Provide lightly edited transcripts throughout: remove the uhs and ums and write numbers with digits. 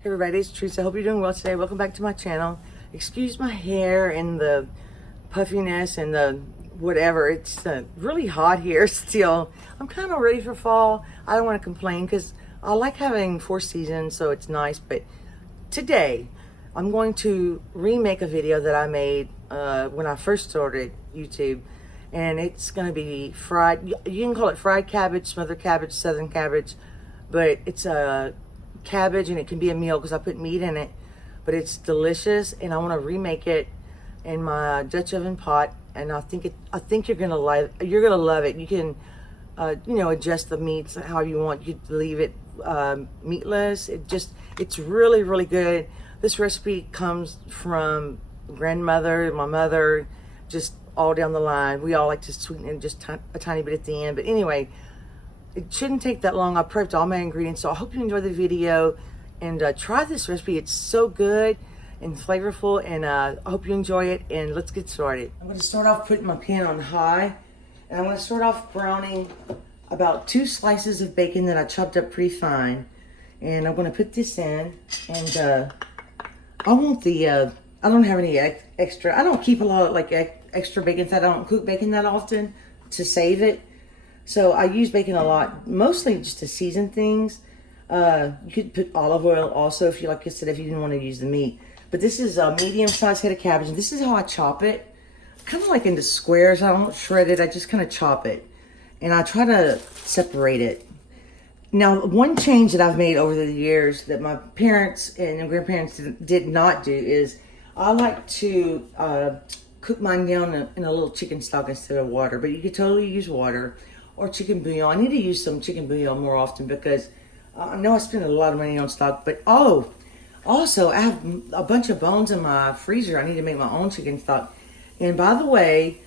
Hey everybody, it's Tressa. I hope you're doing well today. Welcome back to my channel. Excuse my hair and the puffiness and the whatever. It's really hot here still. I'm kind of ready for fall. I don't want to complain because I like having 4 seasons, so it's nice. But today, I'm going to remake a video that I made when I first started YouTube. And it's going to be fried. You can call it fried cabbage, smothered cabbage, southern cabbage. But it's a cabbage, and it can be a meal because I put meat in it, but it's delicious, and I want to remake it in my Dutch oven pot. And I think you're gonna love it. You can adjust the meats how you want. You could leave it meatless. It's really good. This recipe comes from grandmother, my mother, just all down the line. We all like to sweeten it just a tiny bit at the end, but anyway, it shouldn't take that long. I prepped all my ingredients, so I hope you enjoy the video and try this recipe. It's so good and flavorful, and I hope you enjoy it, and let's get started. I'm going to start off putting my pan on high, and I'm going to start off browning about 2 slices of bacon that I chopped up pretty fine, and I'm going to put this in, and I want the, I don't have any extra, I don't keep a lot of like extra bacon fat. I don't cook bacon that often to save it. So I use bacon a lot, mostly just to season things. You could put olive oil also if you like I said, if you didn't want to use the meat. But this is a medium-sized head of cabbage, and this is how I chop it. Kind of like into squares. I don't shred it, I just kind of chop it. And I try to separate it. Now, one change that I've made over the years that my parents and grandparents did not do is I like to cook mine down in a little chicken stock instead of water. But you could totally use water. Or chicken bouillon. I need to use some chicken bouillon more often because I know I spend a lot of money on stock. But also I have a bunch of bones in my freezer. I need to make my own chicken stock. And by the way,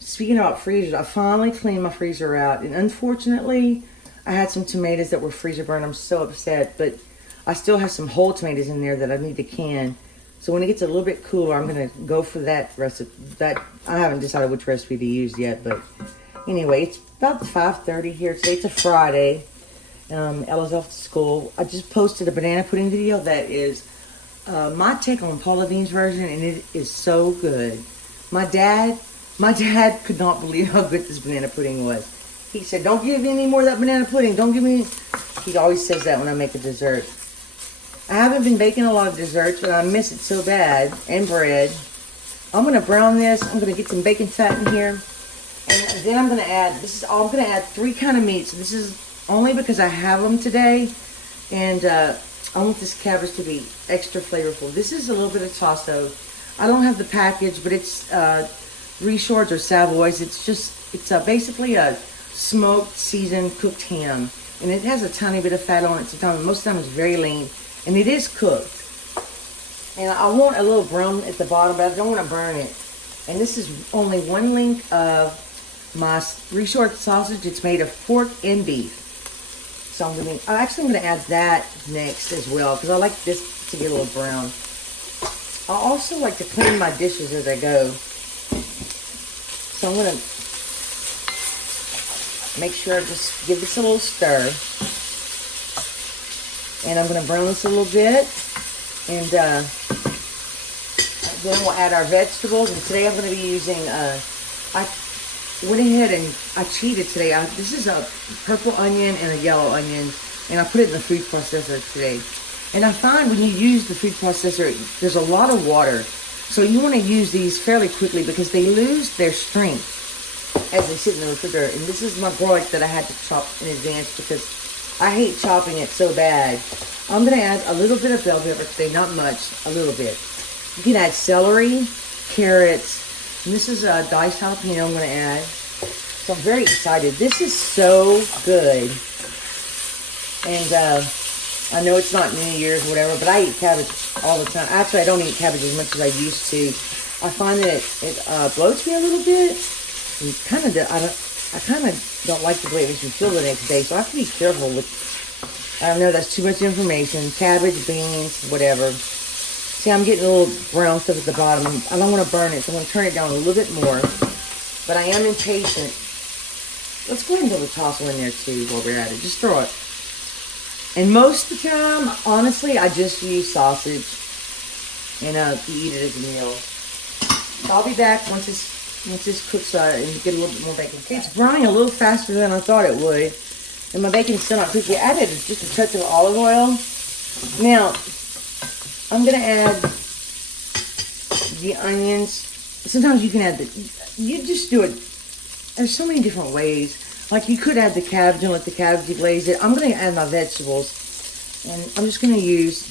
speaking about freezers, I finally cleaned my freezer out. And unfortunately, I had some tomatoes that were freezer burned. I'm so upset. But I still have some whole tomatoes in there that I need to can. So when it gets a little bit cooler, I'm going to go for that recipe. I haven't decided which recipe to use yet, but anyway, it's about 5:30 here today. It's a Friday. Ella's off to school. I just posted a banana pudding video that is my take on Paula Deen's version, and it is so good. My dad could not believe how good this banana pudding was. He said, "Don't give me any more of that banana pudding. Don't give me." He always says that when I make a dessert. I haven't been baking a lot of desserts, but I miss it so bad, and bread. I'm gonna brown this. I'm gonna get some bacon fat in here. And then I'm going to add, I'm going to add 3 kind of meats. This is only because I have them today. And I want this cabbage to be extra flavorful. This is a little bit of tasso. I don't have the package, but it's Richards or Savoys. It's basically a smoked, seasoned, cooked ham. And it has a tiny bit of fat on it. Sometimes, most of the time it's very lean. And it is cooked. And I want a little brown at the bottom, but I don't want to burn it. And this is only 1 link of my Richards sausage. It's made of pork and beef. So I'm going to add that next as well, because I like this to get a little brown. I also like to clean my dishes as I go. So I'm going to make sure I just give this a little stir. And I'm going to brown this a little bit. And then we'll add our vegetables. And today I'm going to be using, I went ahead and I cheated today. This is a purple onion and a yellow onion, and I put it in the food processor today. And I find when you use the food processor, there's a lot of water. So you want to use these fairly quickly because they lose their strength as they sit in the refrigerator. And this is my garlic that I had to chop in advance because I hate chopping it so bad. I'm going to add a little bit of bell pepper today, not much, a little bit. You can add celery, carrots, and this is a diced jalapeno I'm going to add. So I'm very excited. This is so good. And I know it's not New Year's or whatever, but I eat cabbage all the time. Actually, I don't eat cabbage as much as I used to. I find that it bloats me a little bit. And I kind of don't like the way it makes me feel the next day, so I have to be careful with. I don't know, that's too much information. Cabbage, beans, whatever. See, I'm getting a little brown stuff at the bottom. I don't want to burn it, so I'm going to turn it down a little bit more. But I am impatient. Let's go ahead and throw the tassel in there too while we're at it. Just throw it. And most of the time, honestly, I just use sausage and to eat it as a meal. So I'll be back once this cooks and get a little bit more bacon. Okay, it's browning a little faster than I thought it would. And my bacon's still not cooked yet. I added just a touch of olive oil. Now, I'm going to add the onions. Sometimes you can add you just do it. There's so many different ways. Like you could add the cabbage and let the cabbage deglaze it. I'm going to add my vegetables. And I'm just going to use,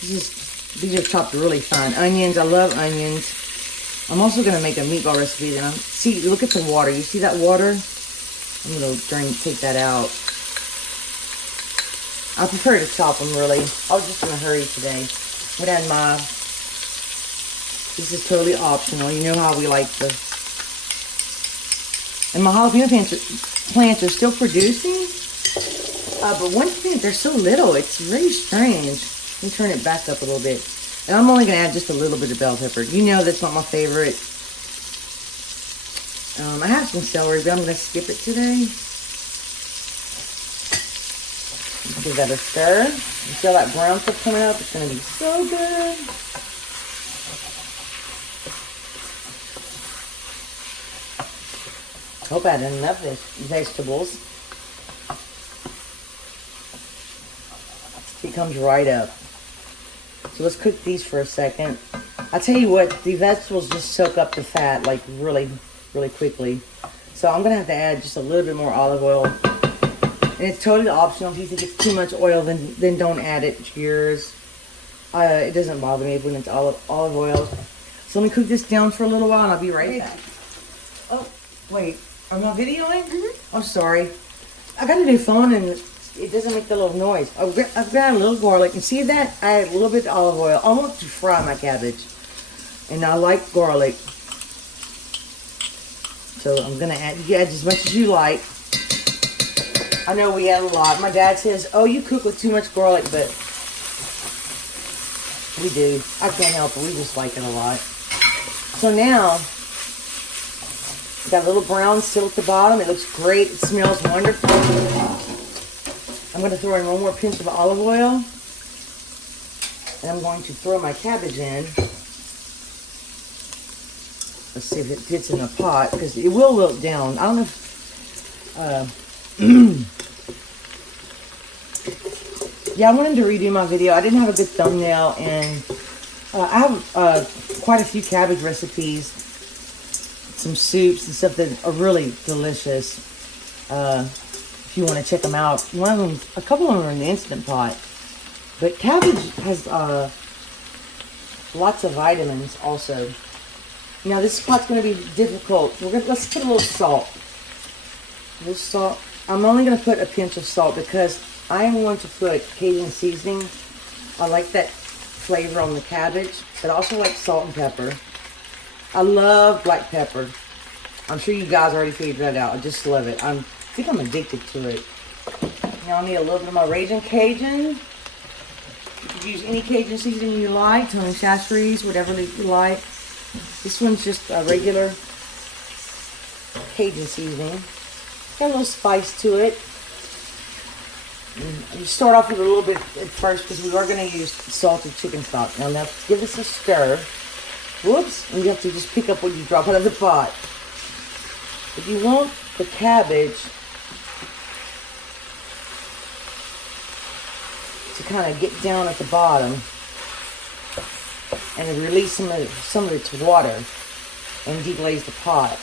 these are chopped really fine. Onions, I love onions. I'm also going to make a meatball recipe. Then see, look at the water. You see that water? I'm going to take that out. I prefer to chop them really. I was just in a hurry today. I'm going to add this is totally optional. You know how we like the, and my jalapeno plants are still producing. But one thing, they're so little. It's really strange. Let me turn it back up a little bit. And I'm only going to add just a little bit of bell pepper. You know that's not my favorite. I have some celery, but I'm going to skip it today. Give that a stir. You see all that brown stuff coming up? It's going to be so good. Hope I had enough vegetables. It comes right up. So let's cook these for a second. I tell you what, the vegetables just soak up the fat like really, really quickly. So I'm gonna have to add just a little bit more olive oil. And it's totally optional. If you think it's too much oil, then don't add it. It's yours. It doesn't bother me when it's olive oil. So let me cook this down for a little while and I'll be right back. Oh, wait. Am I videoing? Mm-hmm. I'm sorry. I got a new phone and it doesn't make the little noise. I've got a little garlic. And see that? I add a little bit of olive oil. I want to fry my cabbage. And I like garlic. So I'm going to add as much as you like. I know we add a lot. My dad says, oh, you cook with too much garlic, but we do. I can't help it. We just like it a lot. So now, got a little brown still at the bottom. It looks great. It smells wonderful. I'm going to throw in one more pinch of olive oil. And I'm going to throw my cabbage in. Let's see if it fits in the pot, because it will wilt down. I don't know if... yeah, I wanted to redo my video. I didn't have a good thumbnail, and I have quite a few cabbage recipes, some soups and stuff that are really delicious. If you want to check them out, a couple of them are in the Instant Pot. But cabbage has lots of vitamins also. Now this pot's going to be difficult. Let's put a little salt. I'm only going to put a pinch of salt because I am going to put Cajun seasoning. I like that flavor on the cabbage, but I also like salt and pepper. I love black pepper. I'm sure you guys already figured that out. I just love it. I think I'm addicted to it. Now I need a little bit of my Raging Cajun. You can use any Cajun seasoning you like, Tony Chachere's, whatever you like. This one's just a regular Cajun seasoning. Got a little spice to it. You start off with a little bit at first because we are going to use salted chicken stock. Now let's give this a stir. Whoops. And you have to just pick up what you drop out of the pot. If you want the cabbage to kind of get down at the bottom and release some of its water and deglaze the pot.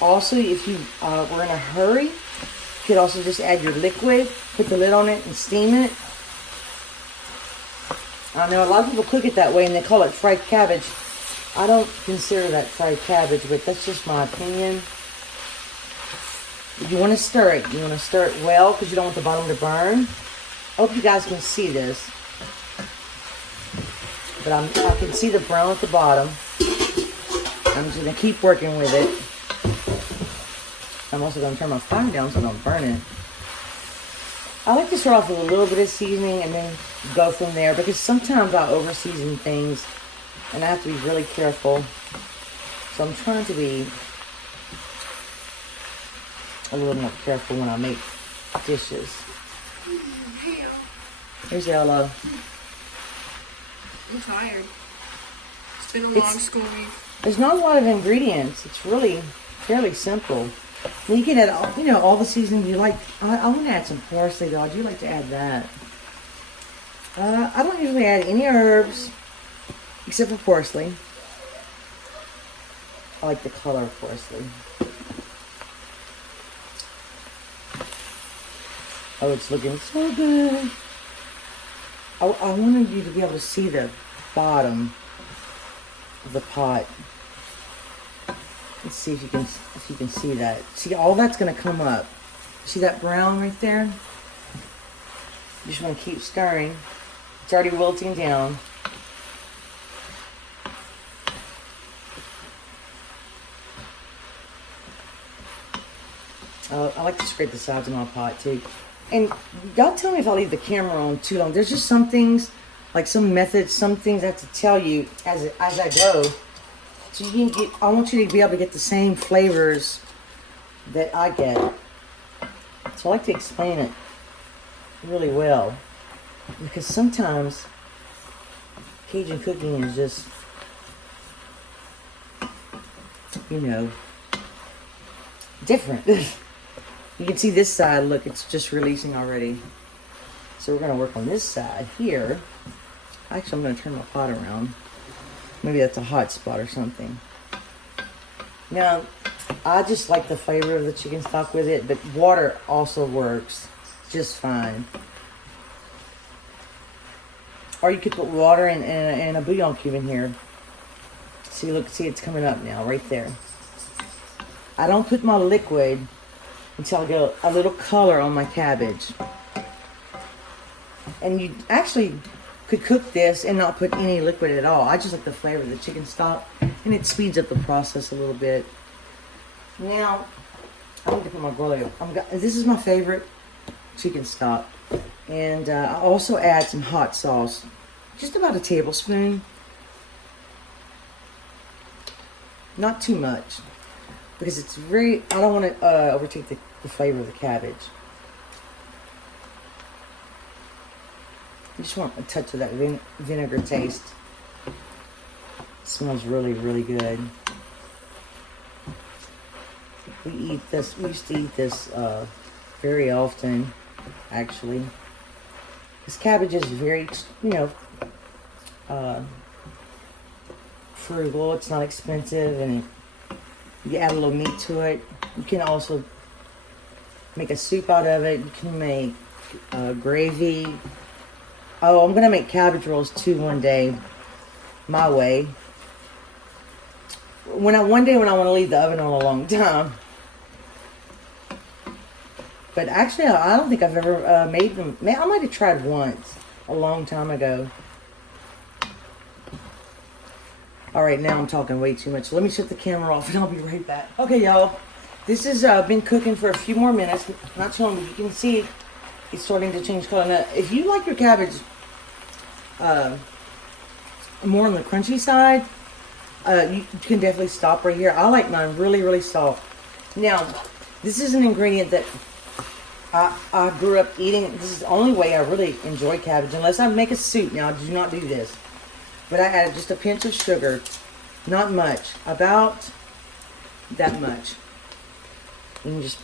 Also, if you were in a hurry, you could also just add your liquid, put the lid on it, and steam it. I know a lot of people cook it that way and they call it fried cabbage. I don't consider that fried cabbage, but that's just my opinion. You want to stir it. You want to stir it well because you don't want the bottom to burn. I hope you guys can see this. But I can see the brown at the bottom. I'm just going to keep working with it. I'm also going to turn my fire down so I don't burn it. I like to start off with a little bit of seasoning and then go from there because sometimes I over-season things and I have to be really careful. So I'm trying to be a little more careful when I make dishes. Here's Ella. I'm tired. It's been a long school week. There's not a lot of ingredients. It's really fairly simple. And you can add, all the seasoning you like. I want to add some parsley, though. I do like to add that. I don't usually add any herbs except for parsley. I like the color of parsley. Oh, it's looking so good. I wanted you to be able to see the bottom of the pot. Let's see if you can see that. See, all that's going to come up. See that brown right there? You just want to keep stirring. It's already wilting down. I like to scrape the sides of my pot too. And y'all tell me if I leave the camera on too long. There's just some things, like some methods, some things I have to tell you as I go. So you can I want you to be able to get the same flavors that I get. So I like to explain it really well. Because sometimes Cajun cooking is just, different. You can see this side, look, it's just releasing already. So we're going to work on this side here. Actually, I'm going to turn my pot around. Maybe that's a hot spot or something. Now, I just like the flavor of the chicken stock with it, but water also works just fine. Or you could put water and a bouillon cube in here. See, look, see, it's coming up now, right there. I don't put my liquid until I get a little color on my cabbage. And you actually could cook this and not put any liquid at all. I just like the flavor of the chicken stock, and it speeds up the process a little bit. Now, I need to put my garlic. This is my favorite chicken stock. And I also add some hot sauce. Just about a tablespoon. Not too much. Because it's very, I don't want to overtake the flavor of the cabbage. You just want a touch of that vinegar taste. It smells really, really good. We used to eat this very often, actually. This cabbage is very, frugal. It's not expensive, and you add a little meat to it. You can also make a soup out of it. You can make gravy. Oh, I'm going to make cabbage rolls too one day, my way. One day when I want to leave the oven on a long time. But actually, I don't think I've ever made them. I might have tried once, a long time ago. All right, now I'm talking way too much. Let me shut the camera off and I'll be right back. Okay, y'all. This has been cooking for a few more minutes. Not too long, but you can see it's starting to change color. Now, if you like your cabbage more on the crunchy side, you can definitely stop right here. I like mine really, really soft. Now, this is an ingredient that I grew up eating. This is the only way I really enjoy cabbage, unless I make a soup. Now, I do not do this. But I added just a pinch of sugar. Not much. About that much. You can just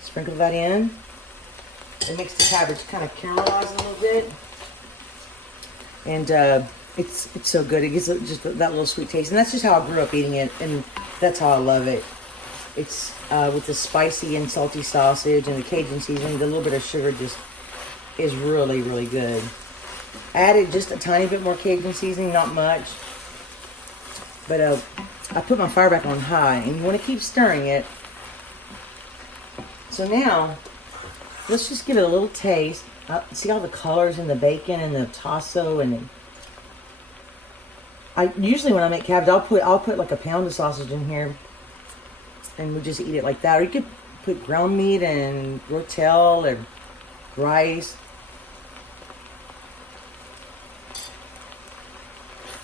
sprinkle that in. It makes the cabbage kind of caramelize a little bit. And it's so good. It gives it just that little sweet taste. And that's just how I grew up eating it. And that's how I love it. It's with the spicy and salty sausage and the Cajun seasoning. The little bit of sugar just is really, really good. I added just a tiny bit more Cajun seasoning, not much. But I put my fire back on high, and you want to keep stirring it. So now, let's just give it a little taste. See all the colors in the bacon and the tasso, and usually when I make cabbage, I'll put like a pound of sausage in here, and we just eat it like that. Or you could put ground meat and rotel or rice.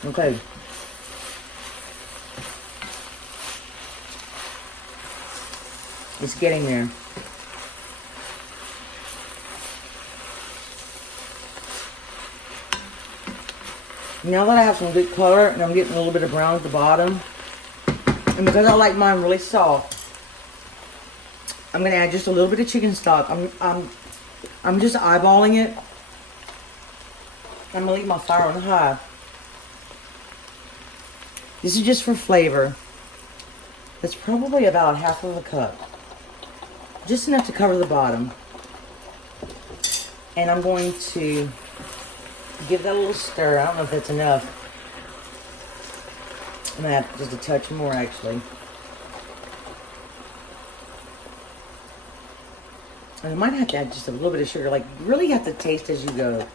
Okay. It's getting there. Now that I have some good color and I'm getting a little bit of brown at the bottom, and because I like mine really soft, I'm gonna add just a little bit of chicken stock. I'm just eyeballing it. I'm gonna leave my fire on high. This is just for flavor. That's probably about half of a cup. Just enough to cover the bottom. And I'm going to give that a little stir. I don't know if that's enough. I'm gonna have just a touch more actually. And I might have to add just a little bit of sugar. Like, you really have to taste as you go.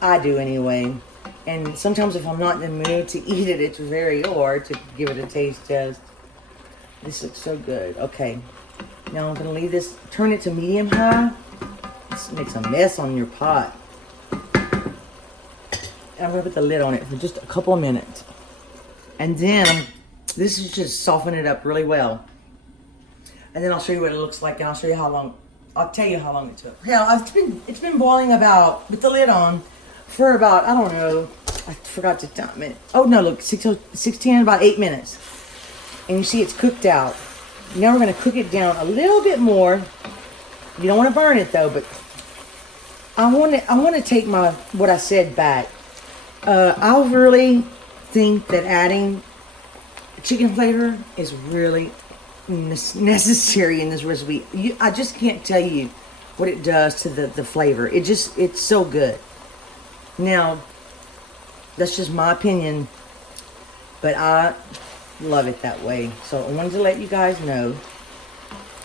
I do anyway. And sometimes if I'm not in the mood to eat it, it's very hard to give it a taste test. This looks so good. Okay. Now I'm gonna leave this, turn it to medium high. This makes a mess on your pot. I'm gonna put the lid on it for just a couple of minutes. And then, this is just soften it up really well. And then I'll show you what it looks like, and I'll show you how long, I'll tell you how long it took. Now, it's been boiling about, with the lid on, for about, I don't know, I forgot to time it. Oh no, look, 16, about 8 minutes. And you see it's cooked out. Now we're gonna cook it down a little bit more. You don't wanna burn it though, but I wanna take what I said back. I really think that adding chicken flavor is really necessary in this recipe. I just can't tell you what it does to the flavor. It's so good. Now, that's just my opinion, but I love it that way. So I wanted to let you guys know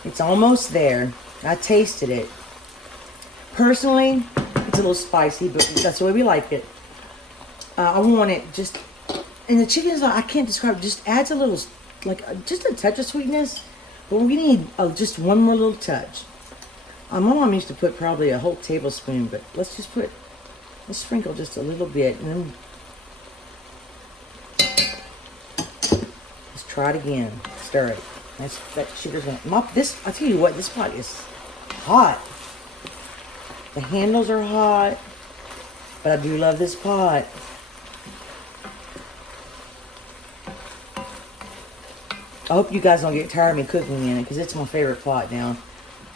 it's almost there. I tasted it. Personally, it's a little spicy, but that's the way we like it. I want it just, and the chicken is, I can't describe it, just adds a little, like just a touch of sweetness, but we need just one more little touch. My mom used to put probably a whole tablespoon, but let's sprinkle just a little bit, and then let's try it again. Stir it. That sugar's gonna, I tell you what, this pot is hot. The handles are hot, but I do love this pot. I hope you guys don't get tired of me cooking in it, because it's my favorite pot now.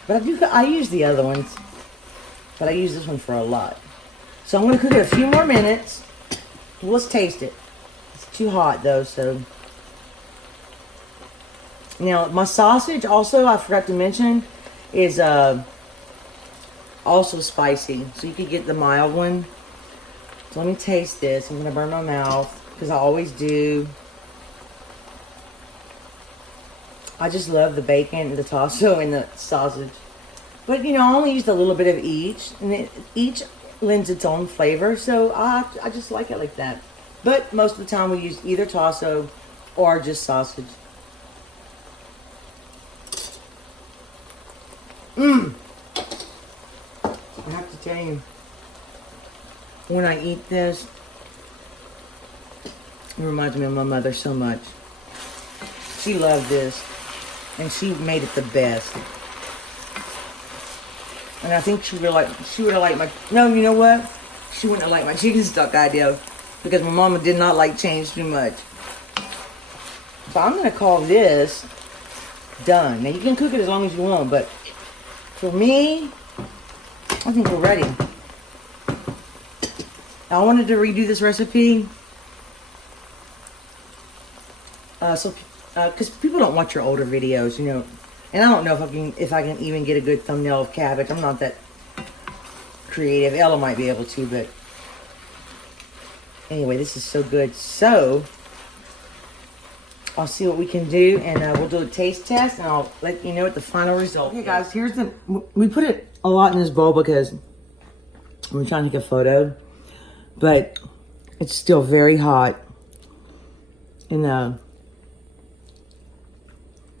But I use the other ones, but I use this one for a lot. So I'm going to cook it a few more minutes. Let's taste it. It's too hot though, so. Now my sausage also, I forgot to mention, is also spicy. So you could get the mild one. So let me taste this. I'm going to burn my mouth, because I always do. I just love the bacon, the tasso, and the sausage. But, you know, I only used a little bit of each. And each lends its own flavor. So I just like it like that. But most of the time we use either tasso or just sausage. I have to tell you, when I eat this, it reminds me of my mother so much. She loved this. And she made it the best. And I think she would have liked my, no, you know what? She wouldn't have liked my chicken stock idea, because my mama did not like change too much. So I'm going to call this done. Now you can cook it as long as you want, but for me, I think we're ready. I wanted to redo this recipe. Because people don't watch your older videos, you know, and I don't know if I can even get a good thumbnail of cabbage. I'm not that creative. Ella might be able to, but anyway, this is so good. So I'll see what we can do, and we'll do a taste test, and I'll let you know what the final result is. Okay, guys, we put it a lot in this bowl because we're trying to take a photo, but it's still very hot, and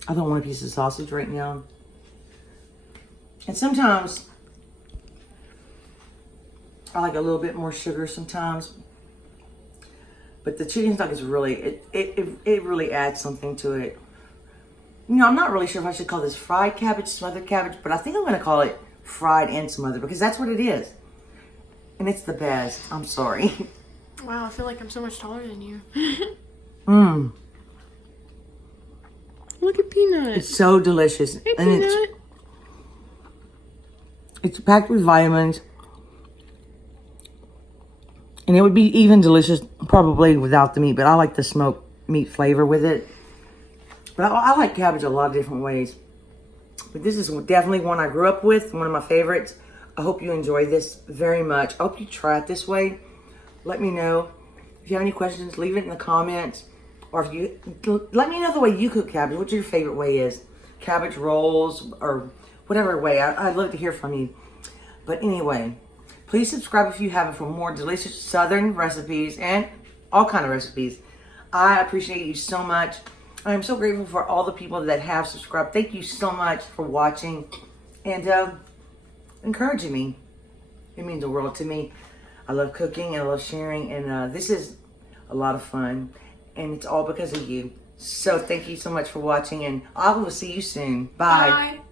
I don't want a piece of sausage right now. And sometimes I like a little bit more sugar sometimes. But the chicken stock is really, it really adds something to it. You know, I'm not really sure if I should call this fried cabbage, smothered cabbage, but I think I'm going to call it fried and smothered because that's what it is. And it's the best. I'm sorry. Wow, I feel like I'm so much taller than you. Mmm. Look at Peanut. It's so delicious. Hey, and Peanut. it's packed with vitamins. And it would be even delicious probably without the meat, but I like the smoked meat flavor with it. But I like cabbage a lot of different ways. But this is definitely one I grew up with, one of my favorites. I hope you enjoy this very much. I hope you try it this way. Let me know. If you have any questions, leave it in the comments. Or if you let me know the way you cook cabbage. What your favorite way is. Cabbage rolls or whatever way. I'd love to hear from you. But anyway, please subscribe if you haven't for more delicious Southern recipes and all kind of recipes. I appreciate you so much. I am so grateful for all the people that have subscribed. Thank you so much for watching and encouraging me. It means the world to me. I love cooking and I love sharing, and this is a lot of fun, and it's all because of you. So thank you so much for watching, and I will see you soon. Bye. Bye.